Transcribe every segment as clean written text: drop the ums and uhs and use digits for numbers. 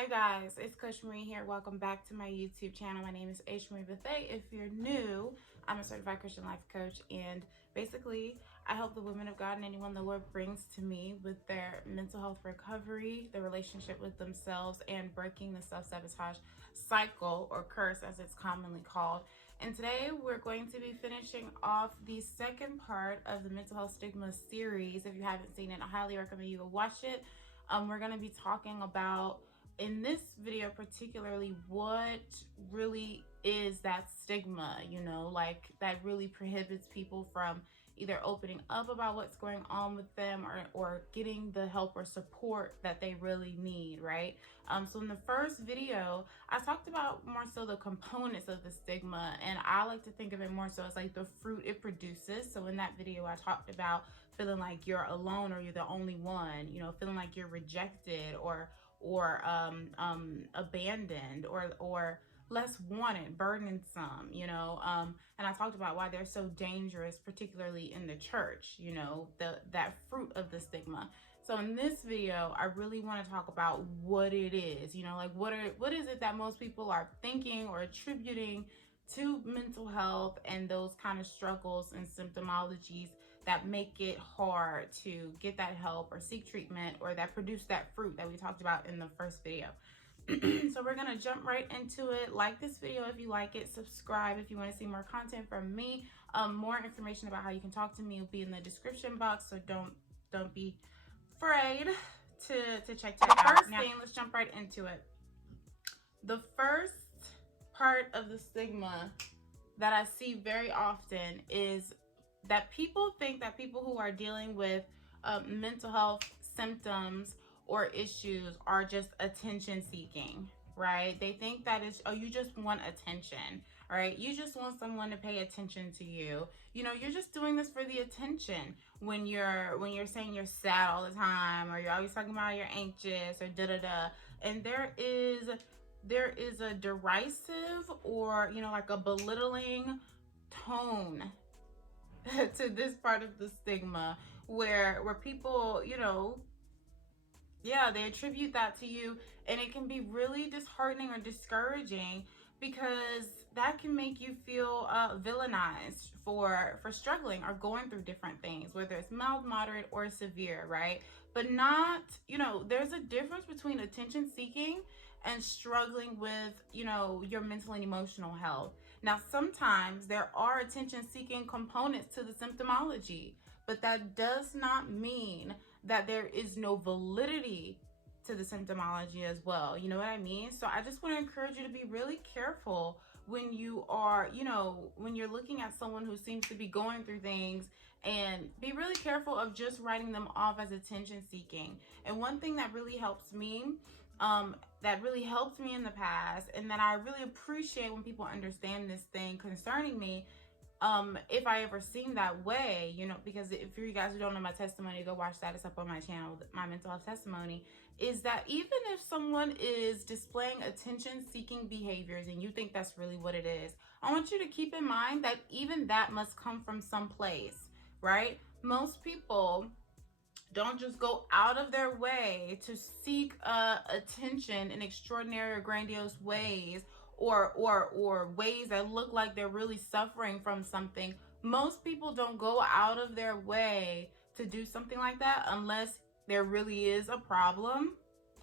Hi guys, it's Coach Marie here. Welcome back to my YouTube channel. My name is H. Marie Buffet. If you're new, I'm a certified Christian life coach, and basically I help the women of God and anyone the Lord brings to me with their mental health recovery, their relationship with themselves, and breaking the self-sabotage cycle, or curse as it's commonly called. And today we're going to be finishing off the second part of the mental health stigma series. If you haven't seen it, I highly recommend you go watch it. We're going to be talking about, in this video particularly, what really is that stigma, like that really prohibits people from either opening up about what's going on with them, or getting the help or support that they really need, right? So in the first video, I talked about more so the components of the stigma, and I like to think of it more so as like the fruit it produces. So in that video, I talked about feeling like you're alone or you're the only one, feeling like you're rejected or abandoned or less wanted, burdensome, and I talked about why they're so dangerous, particularly in the church, that fruit of the stigma. So in this video, I really want to talk about what it is, like what is it that most people are thinking or attributing to mental health and those kind of struggles and symptomologies that make it hard to get that help or seek treatment, or that produce that fruit that we talked about in the first video. So we're gonna jump right into it. Like this video if you like it, subscribe if you want to see more content from me. More information about how you can talk to me will be in the description box, so don't be afraid to check that out. First thing, let's jump right into it. The first part of the stigma that I see very often is that people think that people who are dealing with mental health symptoms or issues are just attention seeking, right? They think that it's, oh, you just want attention, right? You just want someone to pay attention to you. You're just doing this for the attention when you're saying you're sad all the time, or you're always talking about you're anxious or da-da-da. And there is a derisive, or like a belittling tone to this part of the stigma, where people, they attribute that to you, and it can be really disheartening or discouraging, because that can make you feel villainized for struggling or going through different things, whether it's mild, moderate, or severe, right? But not, there's a difference between attention seeking and struggling with, your mental and emotional health. Now, sometimes there are attention-seeking components to the symptomology, but that does not mean that there is no validity to the symptomology as well. You know what I mean? So I just want to encourage you to be really careful when you are, when you're looking at someone who seems to be going through things, and be really careful of just writing them off as attention-seeking. And one thing that really helps me, that really helped me in the past, and that I really appreciate when people understand this thing concerning me, if I ever seem that way, because if you guys who don't know my testimony, go watch that. It's up on my channel, my mental health testimony. Is that even if someone is displaying attention-seeking behaviors and you think that's really what it is, I want you to keep in mind that even that must come from someplace, right? Most people don't just go out of their way to seek attention in extraordinary or grandiose ways, or ways that look like they're really suffering from something. Most people don't go out of their way to do something like that unless there really is a problem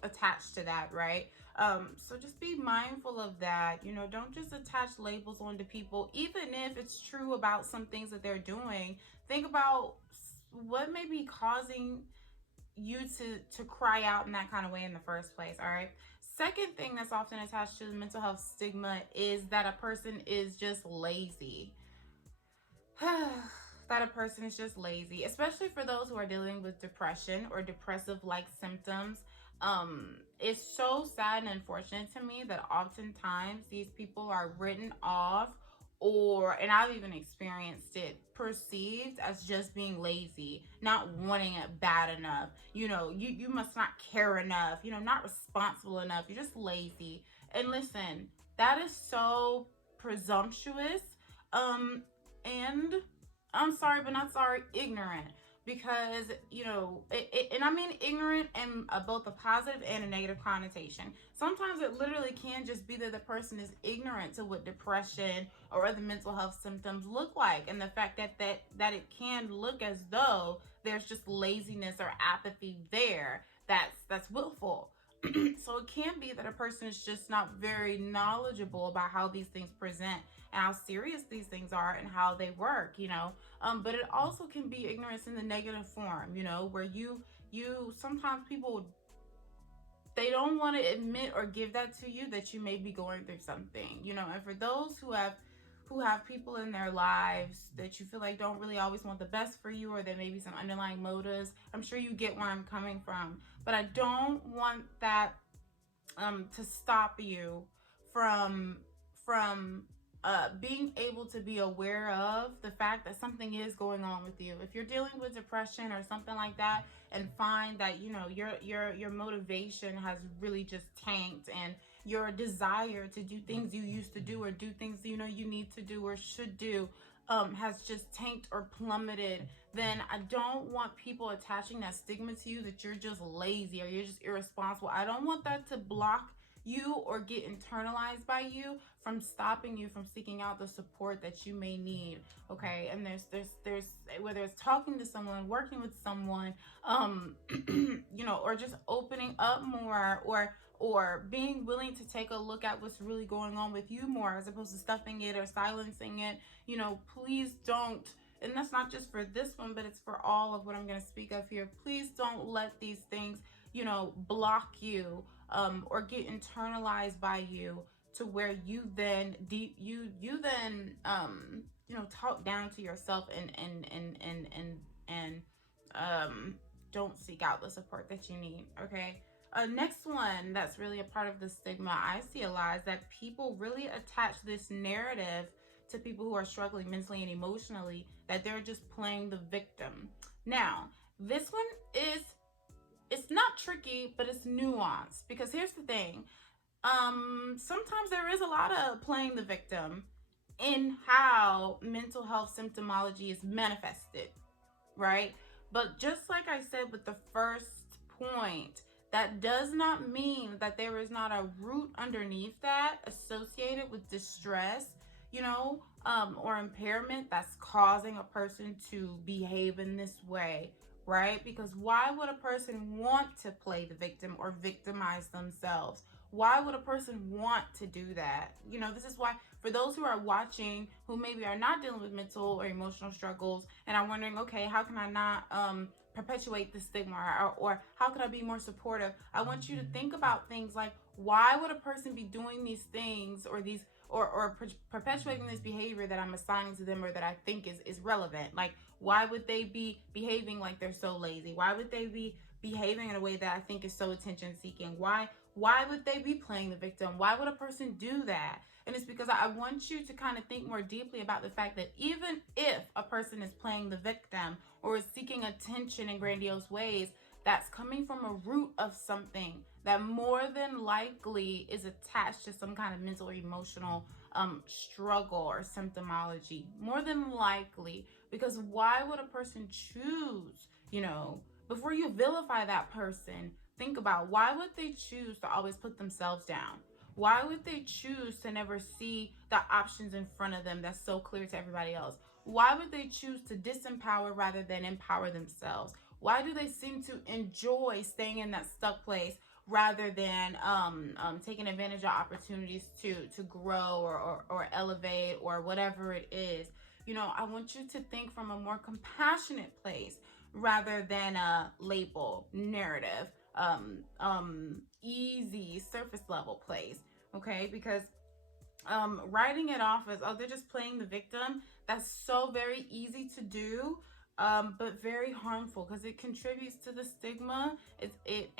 attached to that, right? So just be mindful of that. Don't just attach labels onto people, even if it's true about some things that they're doing. Think about what may be causing you to cry out in that kind of way in the first place. All right. Second thing that's often attached to the mental health stigma is that a person is just lazy. That a person is just lazy, especially for those who are dealing with depression or depressive-like symptoms. It's so sad and unfortunate to me that oftentimes these people are written off, and I've even experienced it, perceived as just being lazy, not wanting it bad enough. You must not care enough, not responsible enough. You're just lazy. And listen, that is so presumptuous, and I'm sorry, but not sorry, ignorant. because, and I mean ignorant in both a positive and a negative connotation. Sometimes it literally can just be that the person is ignorant to what depression or other mental health symptoms look like, and the fact that it can look as though there's just laziness or apathy there that's willful. So it can be that a person is just not very knowledgeable about how these things present and how serious these things are and how they work, but it also can be ignorance in the negative form, where you sometimes people, they don't want to admit or give that to you, that you may be going through something, and for those who have people in their lives that you feel like don't really always want the best for you, or there may be some underlying motives. I'm sure you get where I'm coming from, but I don't want that to stop you from being able to be aware of the fact that something is going on with you. If you're dealing with depression or something like that, and find that your motivation has really just tanked, and your desire to do things you used to do, or do things you need to do or should do, has just tanked or plummeted, then I don't want people attaching that stigma to you that you're just lazy or you're just irresponsible. I don't want that to block you or get internalized by you from stopping you from seeking out the support that you may need. Okay, and there's whether it's talking to someone, working with someone, or just opening up more, or being willing to take a look at what's really going on with you more, as opposed to stuffing it or silencing it. Please don't, and that's not just for this one, but it's for all of what I'm going to speak of here. Please don't let these things, block you, or get internalized by you, to where you then talk down to yourself, and don't seek out the support that you need. Okay. Next one that's really a part of the stigma I see a lot is that people really attach this narrative to people who are struggling mentally and emotionally, that they're just playing the victim. Now, this one it's not tricky, but it's nuanced, because here's the thing. Sometimes there is a lot of playing the victim in how mental health symptomology is manifested, right? But just like I said with the first point, that does not mean that there is not a root underneath that associated with distress, or impairment that's causing a person to behave in this way, right? Because why would a person want to play the victim or victimize themselves? Why would a person want to do that? This is why, for those who are watching who maybe are not dealing with mental or emotional struggles and are wondering, okay, how can I not perpetuate the stigma, or how can I be more supportive? I want you to think about things like, why would a person be doing these things, or these or perpetuating this behavior that I'm assigning to them, or that I think is relevant? Like, why would they be behaving like they're so lazy? Why would they be behaving in a way that I think is so attention seeking? Why would they be playing the victim? Why would a person do that? And it's because I want you to kind of think more deeply about the fact that even if a person is playing the victim or is seeking attention in grandiose ways, that's coming from a root of something that more than likely is attached to some kind of mental or emotional struggle or symptomology. More than likely. Because why would a person choose, before you vilify that person, think about, why would they choose to always put themselves down? Why would they choose to never see the options in front of them that's so clear to everybody else? Why would they choose to disempower rather than empower themselves? Why do they seem to enjoy staying in that stuck place rather than taking advantage of opportunities to grow or elevate or whatever it is? I want you to think from a more compassionate place rather than a label, narrative, easy surface level place. Okay, because writing it off as, oh, they're just playing the victim, that's so very easy to do, but very harmful, because it contributes to the stigma. It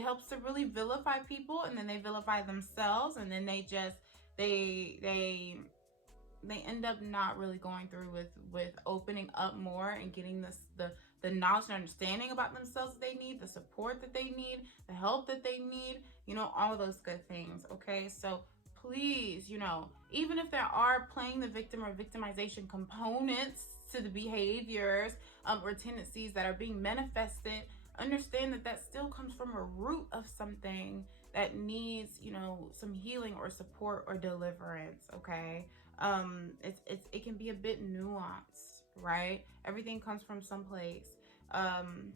helps to really vilify people, and then they vilify themselves, and then they just they end up not really going through with opening up more and getting the knowledge and understanding about themselves that they need, the support that they need, the help that they need, all of those good things. Okay, so please, even if there are playing the victim or victimization components to the behaviors or tendencies that are being manifested, understand that that still comes from a root of something that needs, you know, some healing or support or deliverance. Okay. It can be a bit nuanced, right? Everything comes from someplace. um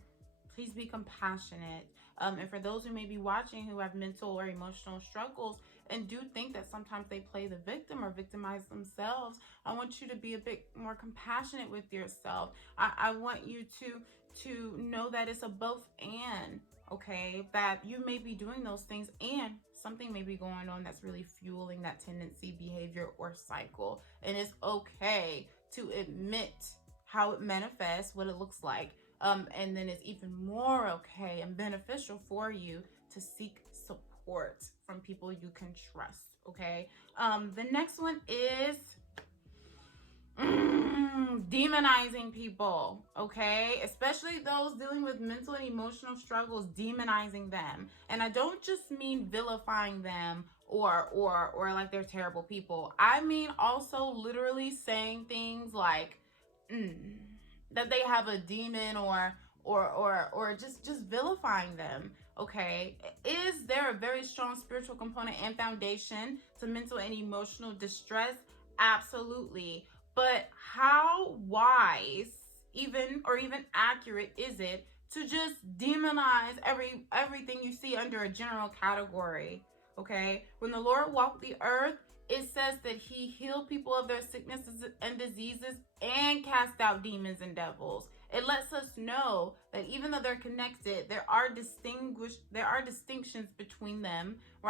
Please be compassionate. And for those who may be watching who have mental or emotional struggles and do think that sometimes they play the victim or victimize themselves, I want you to be a bit more compassionate with yourself. I want you to know that it's a both and, okay? That you may be doing those things and something may be going on that's really fueling that tendency, behavior, or cycle. And it's okay to admit how it manifests, what it looks like. And then it's even more okay and beneficial for you to seek support from people you can trust. Okay. The next one is demonizing people. Okay, especially those dealing with mental and emotional struggles, demonizing them. And I don't just mean vilifying them or like they're terrible people. I mean also literally saying things like that they have a demon or just vilifying them. Okay, is there a very strong spiritual component and foundation to mental and emotional distress? Absolutely. But how wise, even accurate is it to just demonize everything you see under a general category? Okay, when the Lord walked the earth, it says that he healed people of their sicknesses and diseases and cast out demons and devils. It lets us know that even though they're connected, there are distinctions between them, right?